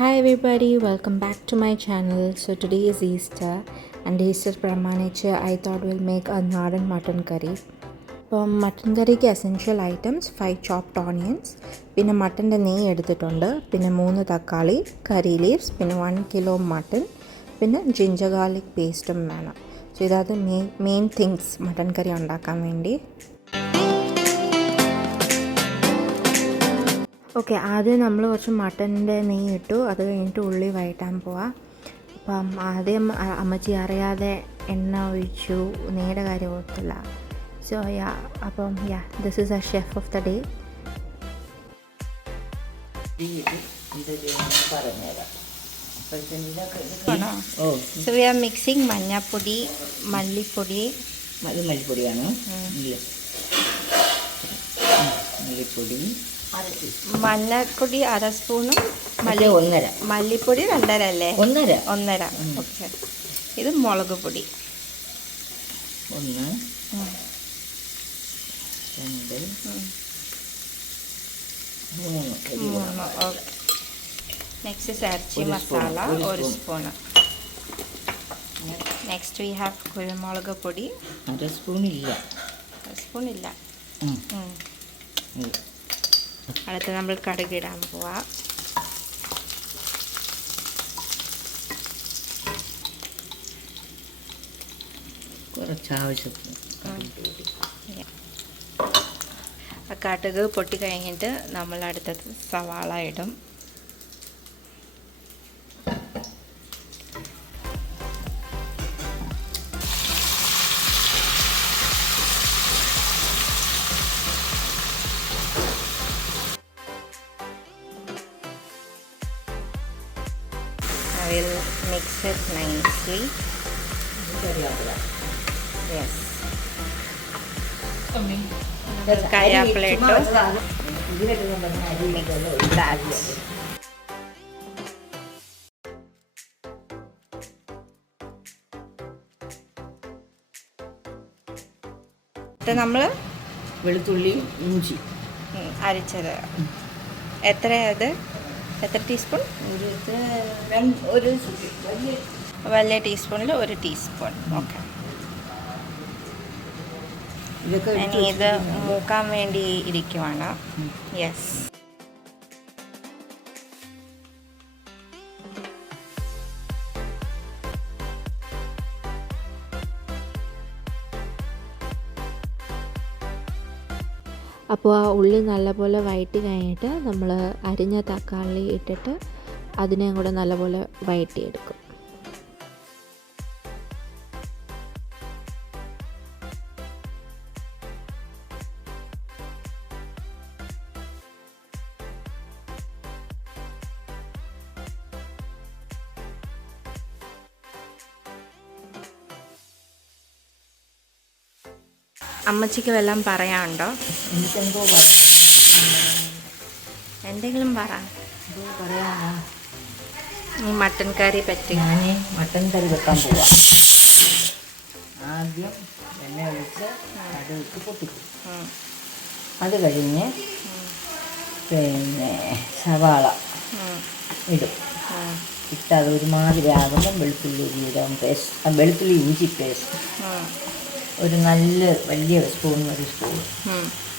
Hi everybody, welcome back to my channel. So today is Easter and Easter പ്രമാണിച്ച് I thought we'll make a നാടൻ mutton കറി. അപ്പം mutton കറിക്ക് essential items 5 chopped onions, പിന്നെ മട്ടൻ്റെ നെയ്യ് എടുത്തിട്ടുണ്ട്, പിന്നെ 3 തക്കാളി, കറി ലീവ്സ്, പിന്നെ 1 കിലോ മട്ടൺ, പിന്നെ ജിഞ്ചർ ഗാർലിക് പേസ്റ്റും വേണം. സോ ഇതാണ് മെയിൻ തിങ്സ് മട്ടൺ കറി ഉണ്ടാക്കാൻ വേണ്ടി. ഓക്കെ, ആദ്യം നമ്മൾ കുറച്ച് മട്ടൻ്റെ നെയ്യ് ഇട്ടു, അത് കഴിഞ്ഞിട്ട് ഉള്ളി വഴറ്റാൻ പോവാം. അപ്പം ആദ്യം അമ്മച്ചി അറിയാതെ എണ്ണ ഒഴിച്ചു, നെയ്യുടെ കാര്യം ഓർത്തില്ല. സോ അപ്പം this is a chef of the day. So we are mixing മഞ്ഞൾപ്പൊടി, മല്ലിപ്പൊടി. മല്ലിപ്പൊടിയാണ്, മല്ലിപ്പൊടി മഞ്ഞൾപ്പൊടി 1/2 സ്പൂണും മല്ലിപ്പൊടി 2.5 അല്ലേ? 1.5. ഓക്കെ, ഇത് മുളക് പൊടി 1 2 3. ഓക്കെ, നെക്സ്റ്റ് ഇറച്ചി masala 1 spoon. Next we have കുരുമുളക് പൊടി 1 സ്പൂണില്ല. അടുത്ത് നമ്മൾ കടുകിടാൻ പോവാം. കുറച്ച് ആവശ്യത്തിന് കടുക് പൊട്ടി കഴിഞ്ഞിട്ട് നമ്മൾ അടുത്തത് സവാള ഇടും. I will mix it nicely. Yes. കറിവേപ്പില ഇട്ടു. Mix that. നമ്മൾ വെളുത്തുള്ളി ഇഞ്ചി അരച്ചത് എത്ര ടീസ്പൂൺ? വലിയ ടീസ്പൂണിൽ 1 ടീസ്പൂൺ. ഓക്കെ, ഇനി ഇത് മൂക്കാൻ വേണ്ടി ഇരിക്കുവാണ്. യെസ്. അപ്പോൾ ആ ഉള്ളി നല്ലപോലെ വഴറ്റി കഴിഞ്ഞിട്ട് നമ്മൾ അരിഞ്ഞ തക്കാളി ഇട്ടിട്ട് അതിനെ കൂടെ നല്ലപോലെ വഴറ്റിയെടുക്കും. അമ്മച്ചിക്ക് വല്ലതും പറയാനുണ്ടോ? എന്തെങ്കിലും പറയാനാ? മട്ടൻ കറി പറ്റി. ഞാൻ മട്ടൻ കറി വെക്കാൻ പോവാം. ആദ്യം എണ്ണ ഒഴിച്ച് കടുക് പൊട്ടിക്കും. അത് കഴിഞ്ഞ് പിന്നെ സവാള ഇടും. ഇട്ട് അത് ഒരുമാതിരി ആകുമ്പം വെളുത്തുള്ളി ഇഞ്ചി പേസ്റ്റ് ഒരു നല്ല വലിയ സ്പൂൺ 1 സ്പൂൺ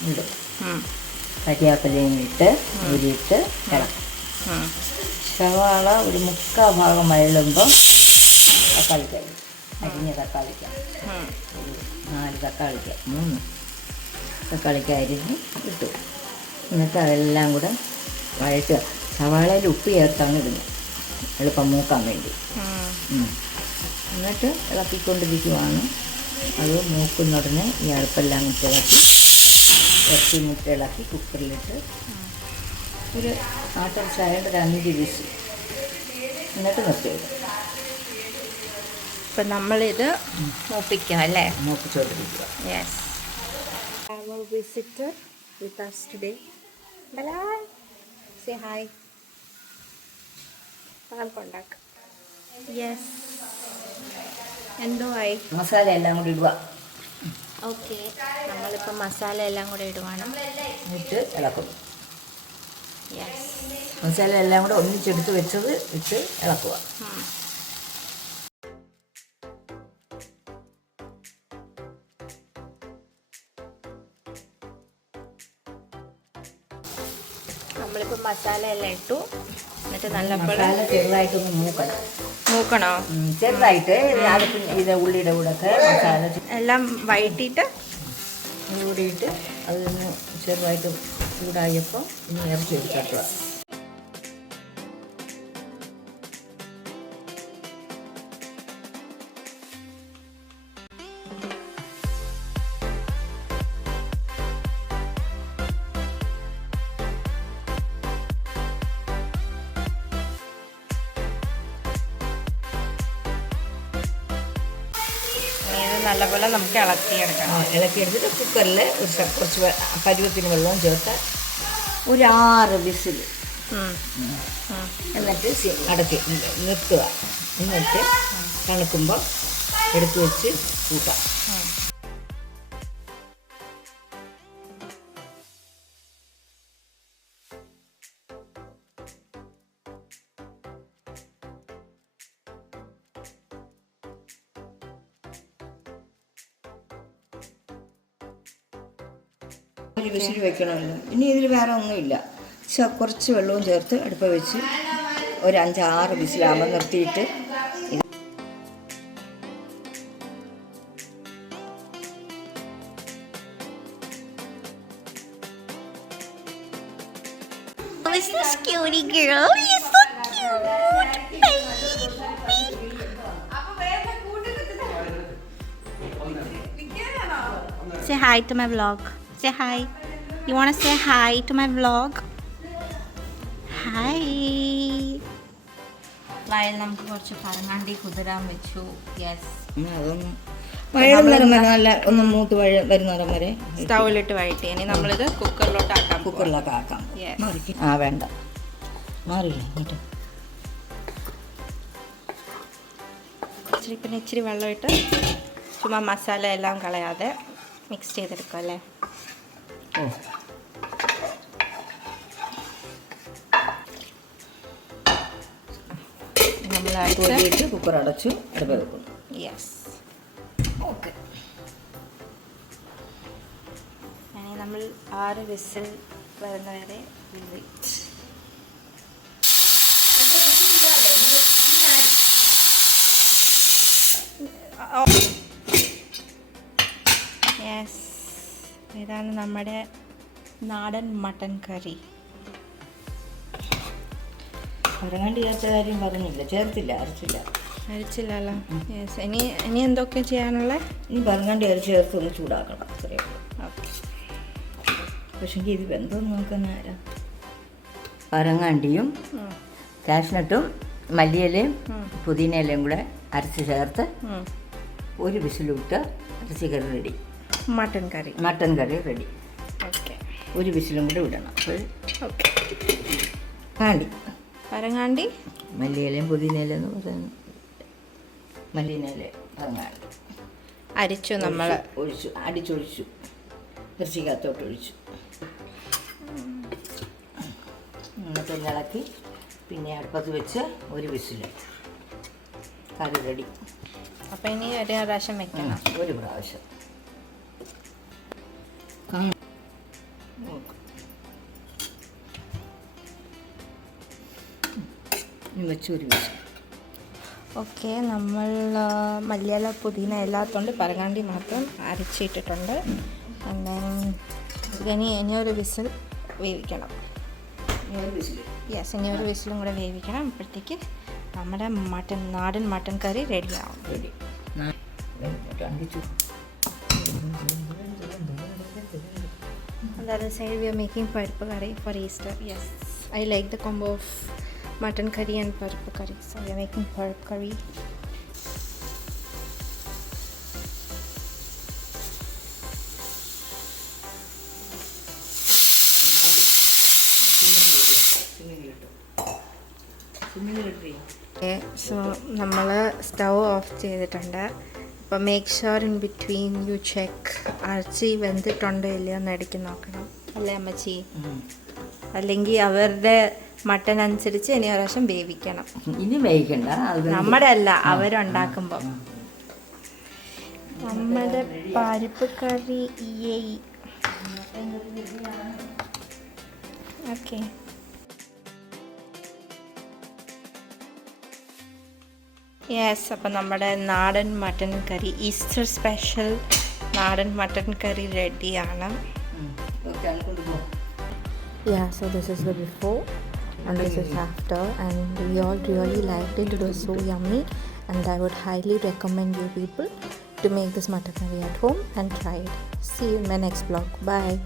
ഇടും. കരിയാപ്പിലയും ഇട്ട് ഉരിയിട്ട് ഇളക്കും. സവാള ഒരു 3/4 ഭാഗം വഴളുമ്പം തക്കാളിക്കായി അരിഞ്ഞ തക്കാളിക്കാം 4 തക്കാളിക്ക 3 തക്കാളിക്ക അരിഞ്ഞ് ഇട്ടു. എന്നിട്ട് അതെല്ലാം കൂടെ വഴറ്റുക. സവാളയിൽ ഉപ്പ് ചേർത്താണ് ഇടുന്നത്, എളുപ്പം മൂക്കാൻ വേണ്ടി. എന്നിട്ട് ഇളക്കിക്കൊണ്ടിരിക്കുവാണ്. അത് മൂക്കുന്നുടനെ ഈ അടുപ്പെല്ലാം ഇറച്ചി ഇളക്കി കുക്കറിലിട്ട് ഒരു ആട്ടർച്ചായിട്ട് 5 വിസിൽ, എന്നിട്ട് നിർത്തിയിടും. ഇപ്പം നമ്മളിത് മൂപ്പിക്കാം അല്ലേ? മൂപ്പിച്ചോണ്ടിരിക്കുക. Yes. Our visitor with us today. Balal, say hi. കൊണ്ടാക്ക. യെസ്. എന്തോ ആയി? മസാല എല്ലാം കൂടി ഇടുക. ഓക്കെ, നമ്മളിപ്പോൾ മസാല എല്ലാം കൂടെ ഇടുവാണ്. എന്നിട്ട് ഇളക്കും. യെസ്. മസാല എല്ലാം കൂടെ ഒന്നിച്ചെടുത്ത് വെച്ചത് ഇട്ട് ഇളക്കുക. നമ്മളിപ്പോൾ മസാല എല്ലാം ഇട്ടു. എന്നിട്ട് നല്ല മസാല ചെറുതായിട്ടൊന്ന് മൂക്കണോ? ചെറുതായിട്ട് ഇത് ഉള്ളിയുടെ കൂടെ ഒക്കെ മസാല എല്ലാം വഴറ്റിയിട്ട് കൂടിയിട്ട് അതൊന്ന് ചെറുതായിട്ട് ചൂടായപ്പോൾ ഇനി ഇറച്ചി എടുക്കുക. നല്ലപോലെ നമുക്ക് ഇളക്കിയെടുക്കണം. ഇളക്കിയെടുത്തിട്ട് കുക്കറിൽ കുറച്ച് പരുവത്തിന് വെള്ളവും ചേർത്ത് ഒരു 6 വിസിൽ എന്നിട്ട് അടക്കി നിർത്തുക. എന്നിട്ട് തണുക്കുമ്പോൾ എടുത്ത് വെച്ച് കൂട്ടാം. ഒരു വിസിൽ വെക്കണമല്ലോ. ഇനി ഇതിൽ വേറെ ഒന്നുമില്ല. കുറച്ച് വെള്ളവും ചേർത്ത് അടുപ്പ് വെച്ച് ഒരു 5-6 വിസിലാകുമ്പോൾ നിർത്തിയിട്ട് Say hi to my vlog. Say hi. You want to say hi to my vlog? Hi. വയൽ നമുക്ക് കുറച്ച് പറങ്ങാണ്ടി കുതിരാൻ വെച്ചു. യെസ്. അതൊന്ന് വഴം നിറം വരെ നല്ല ഒന്ന് മൂത്ത് വരുന്നിടം വരെ സ്റ്റൗവിലിട്ട് വഴറ്റി. ഇനി നമ്മളിത് കുക്കറിലൊക്കെ ആക്കാം. വേണ്ട മാറിയില്ല എന്നിട്ട് ഇച്ചിരി വെള്ളം ഇട്ട് ചുമ്മാ മസാല എല്ലാം കളയാതെ മിക്സ് ചെയ്തെടുക്കുക അല്ലേ? നമ്മൾ അടിച്ച് കുക്കർ അടച്ചു അടുപ്പ് വെക്കുന്നു. യെസ്. ഓക്കെ. നമ്മൾ 6 വിസിൽ വരുന്നവരെ വെയിറ്റ്. യെസ്, ഇതാണ് നമ്മുടെ നാടൻ മട്ടൻ കറി. പറങ്ങാണ്ടി ചേർത്ത കാര്യം പറഞ്ഞില്ല, ചേർത്തില്ല, അരച്ചില്ലല്ലോ. യെസ്. ഇനി എന്തൊക്കെ ചെയ്യാനുള്ള? ഇനി പറങ്ങാണ്ടി അരച്ച് ചേർത്ത് ഒന്ന് ചൂടാക്കണം. അത്രയേ ഉള്ളൂ. ഓക്കെ. പക്ഷെങ്കിൽ ഇത് വെന്തോന്ന് നോക്കാൻ ആരാ? പറങ്ങാണ്ടിയും കാഷ്നട്ടും മല്ലിയിലയും പുതിനയിലയും കൂടെ അരച്ച് ചേർത്ത് ഒരു വിസിലിട്ട് ഇറച്ചിക്കറി റെഡി. മട്ടൻ കറി റെഡി. ഓക്കെ. ഒരു വിസിലും കൂടെ വിടണം. അപ്പോൾ ഓക്കെ. പറങ്ങാണ്ടി മല്ലിയിലയും പുതിനയില എന്ന് പറയുന്നത് മല്ലിയില പറങ്ങാണ്ടി അരിച്ചു, നമ്മൾ അടിച്ചൊഴിച്ചു, ഇറച്ചിക്കകത്തോട്ട് ഒഴിച്ചു, എന്നിട്ട് ഇളക്കി പിന്നെ അടുപ്പത്ത് വെച്ച് ഒരു വിസിൽ കറി റെഡി. അപ്പം ഇനി ഒരു പ്രാവശ്യം വെക്കണം. ഒരു പ്രാവശ്യം വെച്ച് ഒരു വിസിൽ. ഓക്കെ. നമ്മൾ മല്ലിയില പുതിന എല്ലാത്തുകൊണ്ട് പറങ്ങാണ്ടി മാത്രം അരച്ചിട്ടിട്ടുണ്ട്. ഇനിയൊരു വിസിൽ വേവിക്കണം. യെസ്, ഇനിയൊരു വിസിലും കൂടെ വേവിക്കണം. അപ്പോഴത്തേക്ക് നമ്മുടെ നാടൻ മട്ടൻ കറി റെഡിയാവും. On the other side, we are making parippa curry for Easter. Yes, I like the combo of mutton curry and parippa curry. So we are making parippa curry. So നമ്മൾ stove off ചെയ്തിട്ടുണ്ട്. അപ്പോൾ make sure in between U check ഇറച്ചി വെന്തിട്ടുണ്ടോ ഇല്ലയോ എന്ന് ഇടയ്ക്ക് നോക്കണം, അല്ലേ അമ്മച്ചി? അല്ലെങ്കിൽ അവരുടെ മട്ടൺ അനുസരിച്ച് ഇനി ഒരു പ്രാവശ്യം വേവിക്കണം. ഇനി വേവിക്കണ്ട, അത് നമ്മുടെ അല്ല, അവരുണ്ടാക്കുമ്പോൾ. നമ്മുടെ പരിപ്പ് കറി ഓക്കെ. യെസ്, അപ്പം നമ്മുടെ നാടൻ മട്ടൻ കറി, ഈസ്റ്റർ സ്പെഷ്യൽ നാടൻ മട്ടൻ കറി റെഡിയാണ്. Yeah, so this is the before and this is after, and we all really liked it. It was so yummy, and I would highly recommend you people to make this mutton curry at home and try it. See you in my next vlog. Bye.